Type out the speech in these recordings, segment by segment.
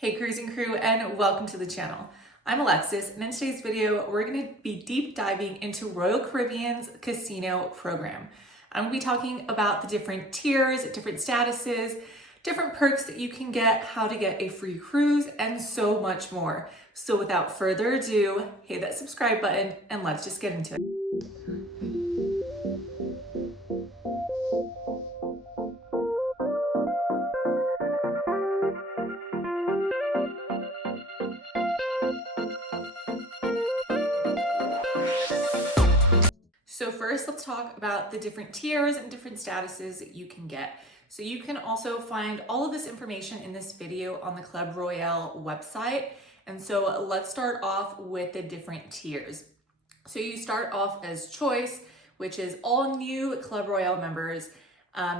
Hey cruising crew, and welcome to the channel. I'm Alexis, and in today's video we're going to be deep diving into Royal Caribbean's casino program. I'm going to be talking about the different tiers, different statuses, different perks that you can get, how to get a free cruise, and so much more. So without further ado, hit that subscribe button and let's just get into it. So first, let's talk about the different tiers and different statuses that you can get. So you can also find all of this information in this video on the Club Royale website. And so let's start off with the different tiers. So you start off as Choice, which is all new Club Royale members.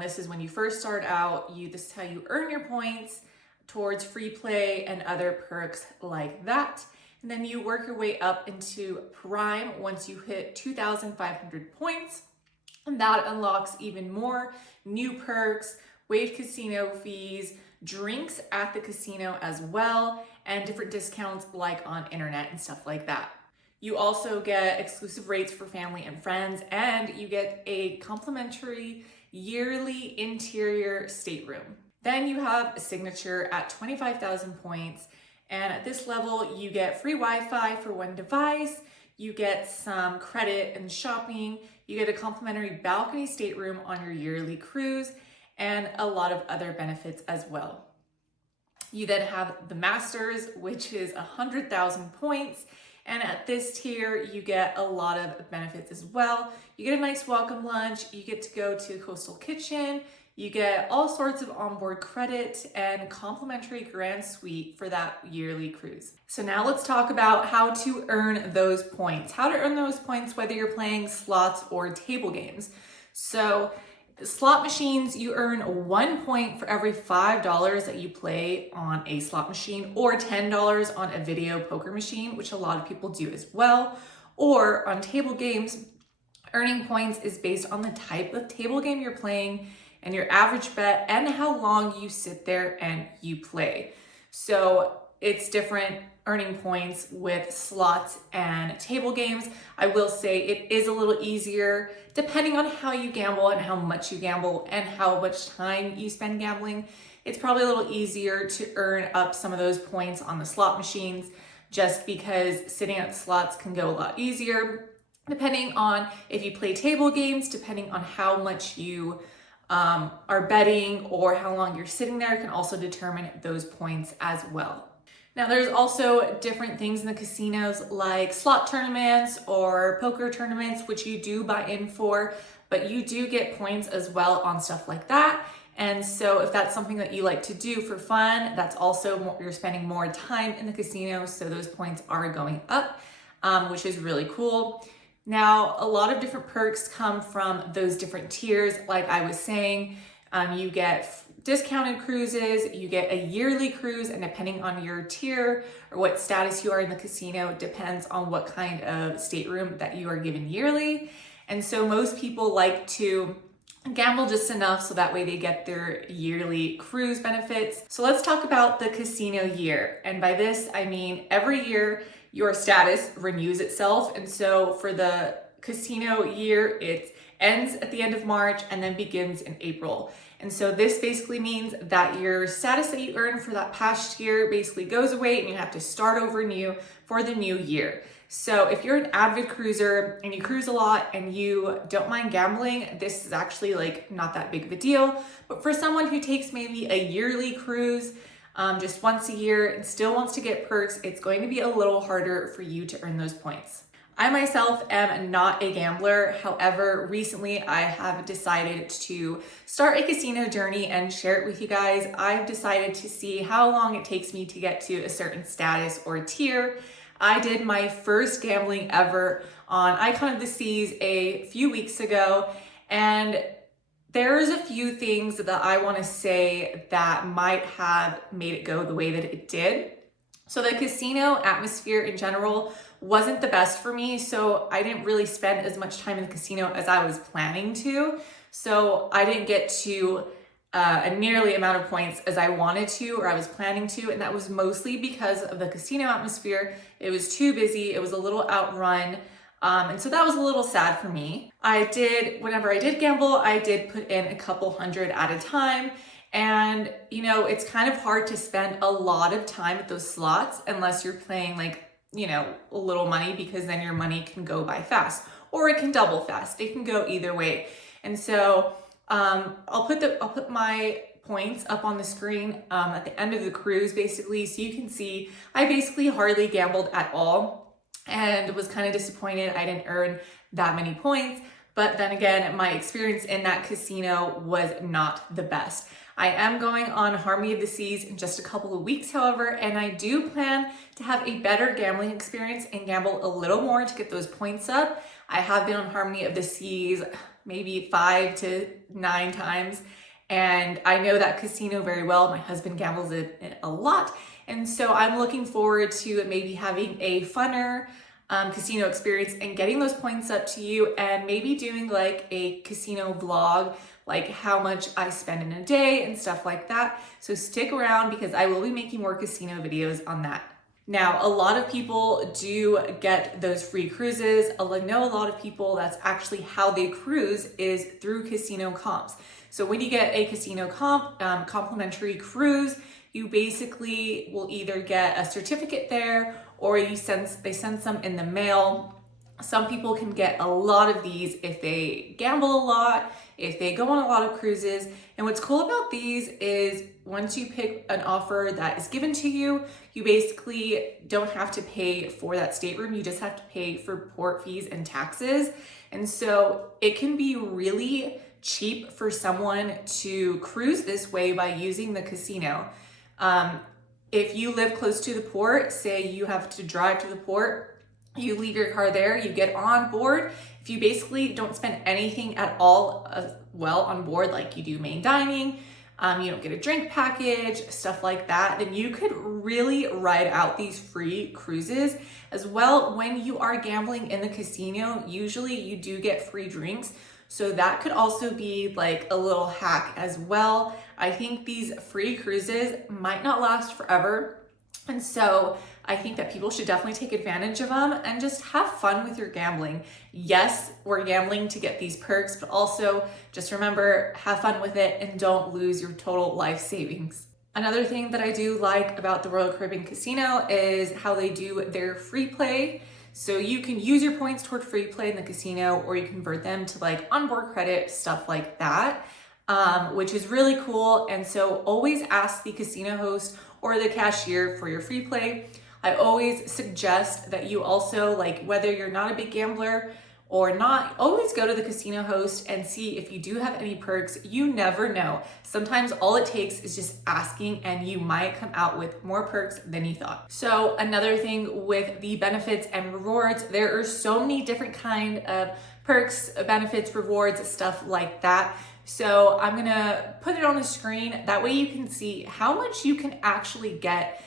This is when you first start out. This is how you earn your points towards free play and other perks like that. And then you work your way up into Prime once you hit 2,500 points. And that unlocks even more new perks, wave casino fees, drinks at the casino as well, and different discounts like on internet and stuff like that. You also get exclusive rates for family and friends, and you get a complimentary yearly interior stateroom. Then you have a signature at 25,000 points. And at this level, you get free Wi-Fi for one device, you get some credit and shopping, you get a complimentary balcony stateroom on your yearly cruise, and a lot of other benefits as well. You then have the Masters, which is 100,000 points. And at this tier, you get a lot of benefits as well. You get a nice welcome lunch, you get to go to Coastal Kitchen, you get all sorts of onboard credit and complimentary grand suite for that yearly cruise. So now let's talk about how to earn those points. How to earn those points whether you're playing slots or table games. So slot machines, you earn 1 point for every $5 that you play on a slot machine, or $10 on a video poker machine, which a lot of people do as well. Or on table games, earning points is based on the type of table game you're playing and your average bet and how long you sit there and you play. So it's different earning points with slots and table games. I will say it is a little easier depending on how you gamble and how much you gamble and how much time you spend gambling. It's probably a little easier to earn up some of those points on the slot machines, just because sitting at slots can go a lot easier. Depending on if you play table games, depending on how much you are betting or how long you're sitting there, can also determine those points as well. Now there's also different things in the casinos like slot tournaments or poker tournaments, which you do buy in for, but you do get points as well on stuff like that. And so if that's something that you like to do for fun, that's also you're spending more time in the casino, so those points are going up, which is really cool. Now, a lot of different perks come from those different tiers. Like I was saying, you get discounted cruises, you get a yearly cruise, and depending on your tier or what status you are in the casino, depends on what kind of stateroom that you are given yearly. And so most people like to gamble just enough so that way they get their yearly cruise benefits. So let's talk about the casino year. And by this, I mean every year your status renews itself. And so for the casino year, it ends at the end of March and then begins in April. And so this basically means that your status that you earned for that past year basically goes away and you have to start over new for the new year. So if you're an avid cruiser and you cruise a lot and you don't mind gambling, this is actually like not that big of a deal. But for someone who takes maybe a yearly cruise, just once a year and still wants to get perks, it's going to be a little harder for you to earn those points. I myself am not a gambler. However, recently I have decided to start a casino journey and share it with you guys. I've decided to see how long it takes me to get to a certain status or tier. I did my first gambling ever on Icon of the Seas a few weeks ago, and there's a few things that I want to say that might have made it go the way that it did. So the casino atmosphere in general wasn't the best for me, so I didn't really spend as much time in the casino as I was planning to. So I didn't get to a nearly amount of points as I wanted to, or I was planning to, and that was mostly because of the casino atmosphere. It was too busy, it was a little outrun, and so that was a little sad for me. Whenever I did gamble, I did put in a couple hundred at a time, and you know, it's kind of hard to spend a lot of time at those slots unless you're playing like, you know, a little money, because then your money can go by fast, or it can double fast. It can go either way. And so I'll put my points up on the screen at the end of the cruise, basically, so you can see I basically hardly gambled at all and was kind of disappointed I didn't earn that many points. But then again, my experience in that casino was not the best. I am going on Harmony of the Seas in just a couple of weeks, however, and I do plan to have a better gambling experience and gamble a little more to get those points up. I have been on Harmony of the Seas maybe 5 to 9 times, and I know that casino very well. My husband gambles it a lot, and so I'm looking forward to maybe having a funner casino experience and getting those points up to you, and maybe doing like a casino vlog, like how much I spend in a day and stuff like that. So stick around, because I will be making more casino videos on that. Now, a lot of people do get those free cruises. I know a lot of people, that's actually how they cruise, is through casino comps. So when you get a casino comp, complimentary cruise, you basically will either get a certificate there, or they send some in the mail. Some people can get a lot of these if they gamble a lot, if they go on a lot of cruises. And what's cool about these is once you pick an offer that is given to you, you basically don't have to pay for that stateroom. You just have to pay for port fees and taxes. And so it can be really cheap for someone to cruise this way by using the casino. If you live close to the port, say you have to drive to the port, you leave your car there, you get on board. If you basically don't spend anything at all on board, like you do main dining, you don't get a drink package, stuff like that, then you could really ride out these free cruises. As well, when you are gambling in the casino, usually you do get free drinks. So that could also be like a little hack as well. I think these free cruises might not last forever. And so I think that people should definitely take advantage of them and just have fun with your gambling. Yes, we're gambling to get these perks, but also just remember, have fun with it and don't lose your total life savings. Another thing that I do like about the Royal Caribbean Casino is how they do their free play. So you can use your points toward free play in the casino, or you convert them to like onboard credit, stuff like that, which is really cool. And so always ask the casino host or the cashier for your free play. I always suggest that you also, like, whether you're not a big gambler or not, always go to the casino host and see if you do have any perks. You never know. Sometimes all it takes is just asking, and you might come out with more perks than you thought. So another thing with the benefits and rewards, there are so many different kind of perks, benefits, rewards, stuff like that. So I'm gonna put it on the screen. That way you can see how much you can actually get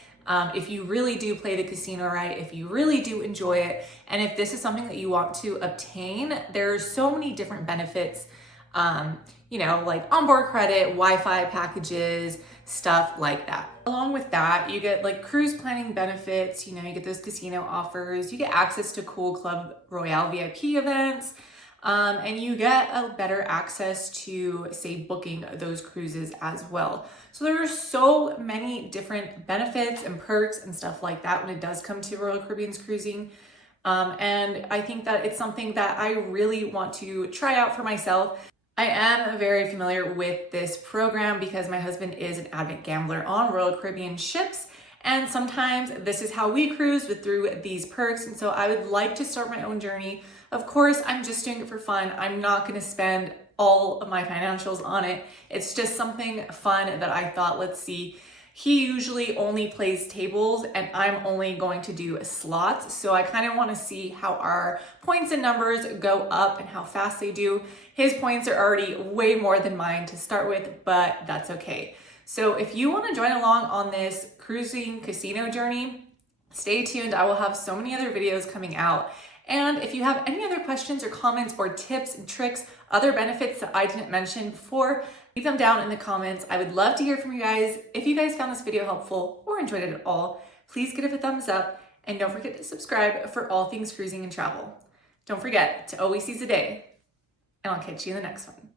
if you really do play the casino right, if you really do enjoy it, and if this is something that you want to obtain. There's so many different benefits, you know, like onboard credit, Wi-Fi packages, stuff like that. Along with that, you get like cruise planning benefits, you know, you get those casino offers, you get access to cool Club Royale VIP events, and you get a better access to, say, booking those cruises as well. So there are so many different benefits and perks and stuff like that when it does come to Royal Caribbean's cruising. And I think that it's something that I really want to try out for myself. I am very familiar with this program because my husband is an avid gambler on Royal Caribbean ships. And sometimes this is how we cruise through these perks. And so I would like to start my own journey. Of course, I'm just doing it for fun. I'm not going to spend all of my financials on it. It's just something fun that I thought, let's see. He usually only plays tables and I'm only going to do slots. So I kind of want to see how our points and numbers go up and how fast they do. His points are already way more than mine to start with, but that's okay. So if you want to join along on this cruising casino journey, stay tuned. I will have so many other videos coming out. And if you have any other questions or comments or tips and tricks, other benefits that I didn't mention before, leave them down in the comments. I would love to hear from you guys. If you guys found this video helpful or enjoyed it at all, please give it a thumbs up and don't forget to subscribe for all things cruising and travel. Don't forget to always seize the day, and I'll catch you in the next one.